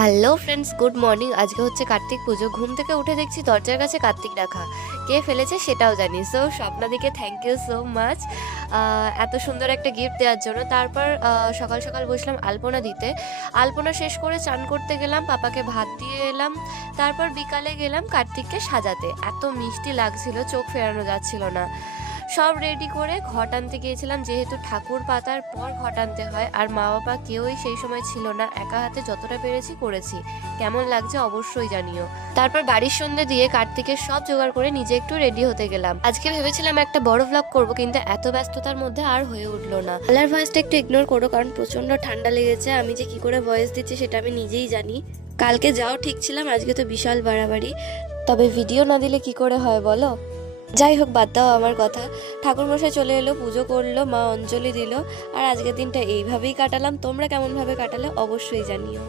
Hello friends, good morning. আজকে হচ্ছে কার্তিক পুজো। ঘুম থেকে উঠে দেখছি দরজার কাছে কার্তিক রাখা। কে ফেলেছে সেটাও জানি। সো স্বপ্নাদিকে থ্যাংক ইউ সো মাচ এত সুন্দর একটা গিফট দেওয়ার জন্য। তারপর সকাল সকাল বসলাম আলপনা দিতে। আলপনা শেষ করে চান করতে গেলাম, পাপাকে ভাত দিয়ে এলাম। তারপর বিকালে গেলাম কার্তিককে সাজাতে। এত মিষ্টি লাগছিল, চোখ ফেরানো যাচ্ছিল না। সব রেডি করে ঘট আনতে গিয়েছিলাম, যেহেতু ঠাকুর পাতার পর ঘট আনতে হয়। আর মা বাবা কেউই সেই সময় ছিল না, একা হাতে যতটা পেরেছি করেছি। কেমন লাগছে অবশ্যই জানিও। তারপর বাড়ির সন্ধ্যে দিয়ে কার্তিকের সব জোগাড় করে নিজে একটু রেডি হতে গেলাম। আজকে ভেবেছিলাম একটা বড় ভ্লগ করব, কিন্তু এত ব্যস্ততার মধ্যে আর হয়ে উঠলো না। কালার ভয়েসটা একটু ইগনোর করো, কারণ প্রচন্ড ঠান্ডা লেগেছে। আমি যে কি করে ভয়েস দিচ্ছি সেটা আমি নিজেই জানি। কালকে যাও ঠিক ছিলাম, আজকে তো বিশাল বাড়াবাড়ি। তবে ভিডিও না দিলে কি করে হয় বলো। যাই হোক, বাদ দাও আমার কথা। ঠাকুরমশাই চলে এলো, পুজো করলো, মা অঞ্জলি দিল। আর আজকের দিনটা এইভাবেই কাটালাম। তোমরা কেমন ভাবে কাটালে অবশ্যই জানিও।